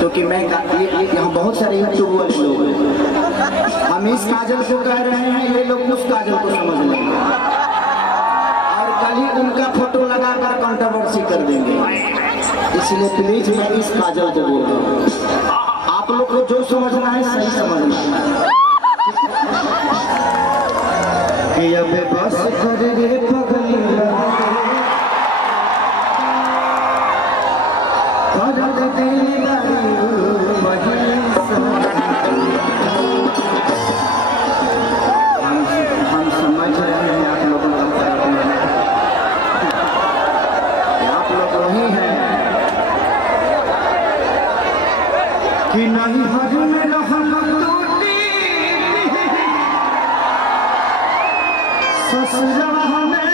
क्योंकि मैं यहाँ बहुत सारे यूट्यूब वाले लोग हैं, हम इस काजल को कह रहे हैं, ये लोग उस काजल को समझ लेंगे और कल ही उनका फोटो लगाकर कंट्रोवर्सी कर देंगे। इसलिए प्लीज मैं इस काजल को बोल रहा हूँ, आप लोग को जो समझना है सही समझना है। कि अब बस कर रे पगलिया कि नहीं हर में रहम टूटी ससुरा हमें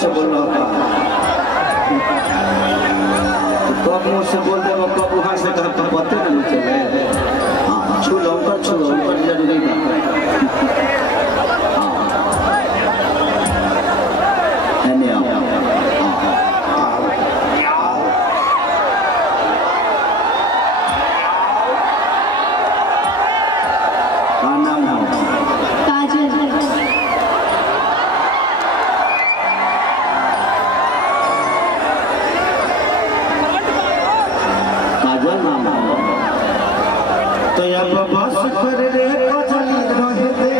से बोल रहा कब मुँह से बोल दे कब वहाँ से कहा तो पते नहीं चले। हाँ छू लो ऊपर जरूरी तो अब बस कर रे चली रहते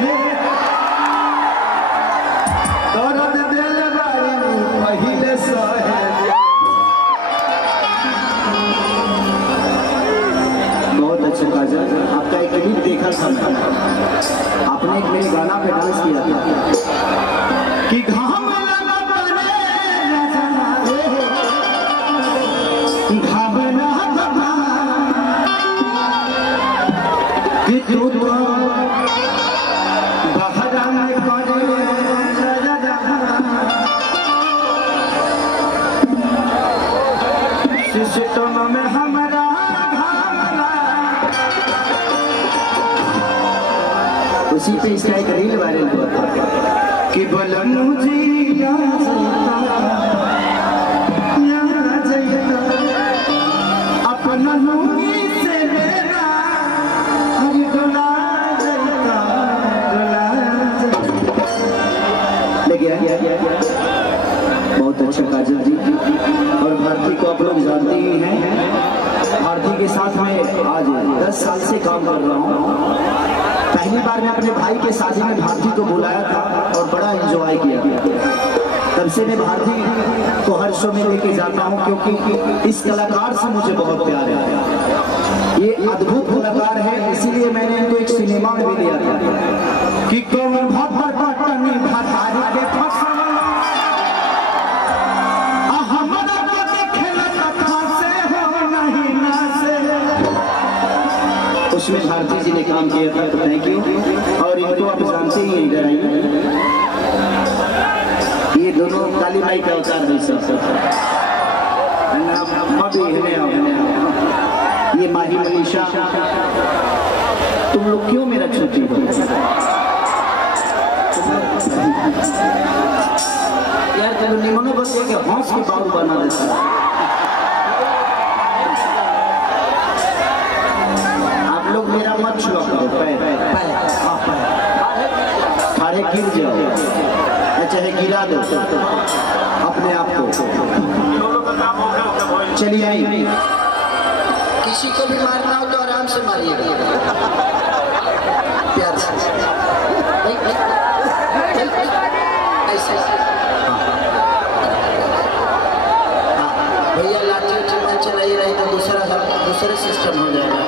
दर्द दिल बारी पहले सहे। बहुत अच्छा काजल, आपका एक क्लिप देखा था मैं, आपने एक मेरे गाना पे डांस किया था कि घाम में हमारा उसी पे इसका एक रील वायरल हुआ था कि बोला मुझे अपना लूंगी से मेरा हरी डोला ले गया। बहुत अच्छा काजल जी, और भारती को आप लोग जानते ही हैं। भारती के साथ मैं आज 10 साल से काम कर रहा हूँ। पहली बार मैं अपने भाई के शादी में भारती को बुलाया था और बड़ा एंजॉय किया। तब से मैं भारती को हर शो में लेके जाता हूँ, क्योंकि इस कलाकार से मुझे बहुत प्यार है। ये अद्भुत कलाकार है, इसीलिए मैंने इनको एक सिनेमा में भी लिया था कि उसमें भारती जी ने काम किया था। तो थैंक यू। और इनको आप जानते ही हैं, इधर आइए। दोनों काली माई का अवतार है सब। ये माही मनीषा, तुम लोग क्यों मेरा छुट्टी हो यार? तुम निमनो बस के हौस की बात बना देता। आप लोग मेरा मत छुआ करो, खड़े गिर जाओ या चाहे गिरा दो अपने आप को। चलिए आइए, किसी को भी मारना हो तो आराम से मारिएगा, प्यार से। ऐसे भैया लाठी उठी मत चलाइए, नहीं तो दूसरा सिस्टम हो जाएगा।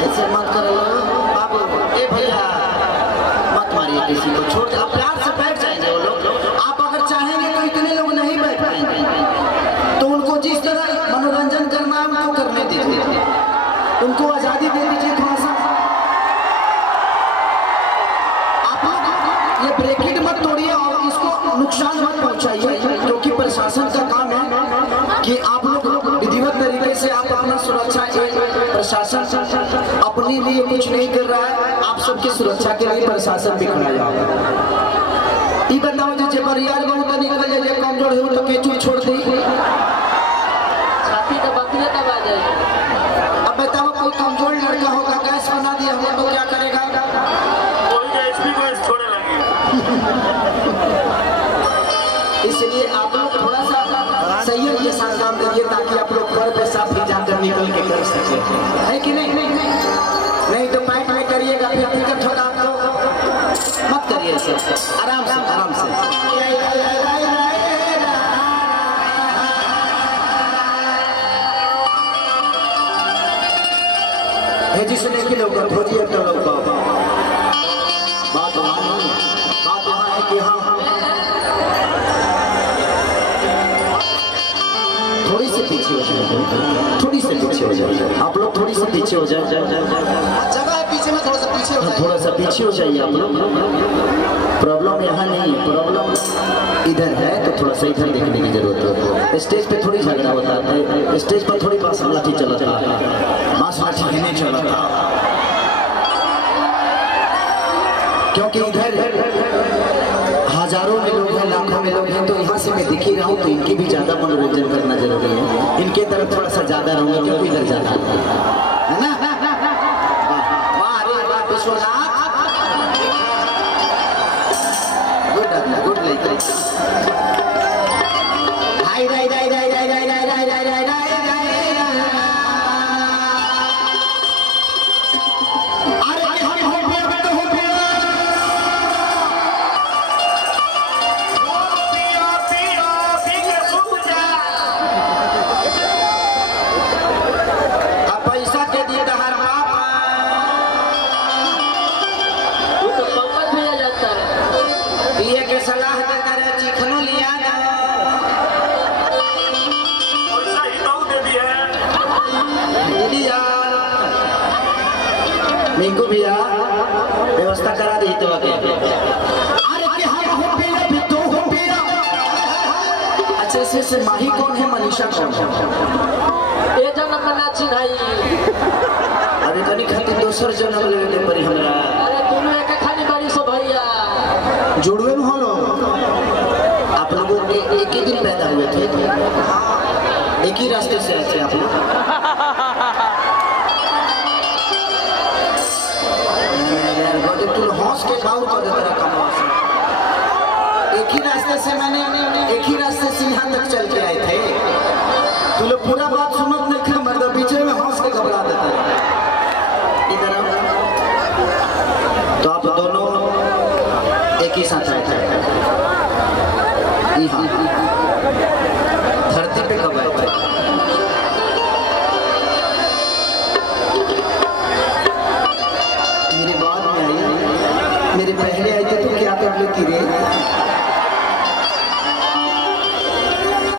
ऐसे मत करो बाबू, ए भैया मत मारिए किसी को, छोड़ दे, आप प्यार से बैठ जाएंगे वो लोग। आप अगर चाहेंगे तो इतने लोग नहीं बैठ पाएंगे, तो उनको जिस तरह मनोरंजन करना है उनको करने दीजिए, उनको आजादी दे दीजिए थोड़ा सा। आप ये ब्रेकेट मत तोड़िए और इसको नुकसान मत पहुंचाइए, क्योंकि प्रशासन का काम है कि आप लोग विधिवत तरीके से आप अपना सुरक्षा, प्रशासन अपने लिए कुछ नहीं कर रहा है, आप सबकी सुरक्षा के लिए प्रशासन भी खड़ा है। ये बताओ जो जबरियार गांव का निकल जाए कमजोर हो तो केचू छोड़ दे, छाती का बकरिया तब आ जाए। अब बताओ कोई कमजोर लड़का होगा, गैस बना दिया हम तो क्या करेगा? कोई एचपी को छोड़ने लगे। इसलिए आप लोग थोड़ा सा संयम के साथ काम करिए, ताकि आप लोग घर पे साफ ही जाकर निकल के कर सके, है कि नहीं? नहीं तो पाइप में करिएगा फिर दिक्कत होगा आपको। मत करिए इसे, आराम से आराम से। हे जी सुने कि लोग खोजिए तो लोग बात वहाँ है कि हाँ थोड़ी सी पीछे हो जाए, थोड़ी सी पीछे हो जाए, आप लोग थोड़ी सी पीछे हो जाए, जगह है पीछे में, थोड़ा सा पीछे हो जाए, थोड़ा सा पीछे हो जाइए आप लोग। प्रॉब्लम यहाँ नहीं है, प्रॉब्लम इधर है, तो थोड़ा सा इधर देखने की जरूरत है। स्टेज पे थोड़ी झगड़ा होता है, स्टेज पर थोड़ी बांस लाठी चलाता है, बांस लाठी नहीं चलाता, क्योंकि इधर हजारों में लोग हैं, लाखों में लोग हैं, तो यहाँ से मैं दिख ही रहा हूँ, तो इनकी भी ज्यादा मनोरंजन करना जरूरी है। इनके तरफ थोड़ा सा ज्यादा रहूंगा, क्योंकि इधर ज्यादा है ना। विश्वनाथ गुड लड़का। हाय राय राय राय राय राय राय राय राय राय राय सलाह देता रहे, चिकनो लिया ना, पैसा ही तो दे दिया दीदी यार, मिंकू भैया व्यवस्था करा दी तो आगे। अरे अच्छा से माही कौन है, मनीषा कौन है? ये जन्म में नाची भाई, अरे कनी खातिर दोसर जन्म लेवे पड़ी हमरा। अरे दोनों एक खाली बारी सो भैया जुड़वे में हो। आप लोगों के एक ही दिन पैदा हुए थे, एक ही रास्ते से आए थे आप लोग। तू हौस के खाओ तो तेरा कमाल। एक ही रास्ते से मैंने एक ही रास्ते से यहाँ तक चल के आए थे। तू लोग पूरा बात सुनत नहीं थे, मतलब पीछे में हौस के घबरा देते। इधर तो आप दोनों एक ही साथ आए थे, धरती पे कब मेरे पहले आए थे तो क्या कर लेती रे।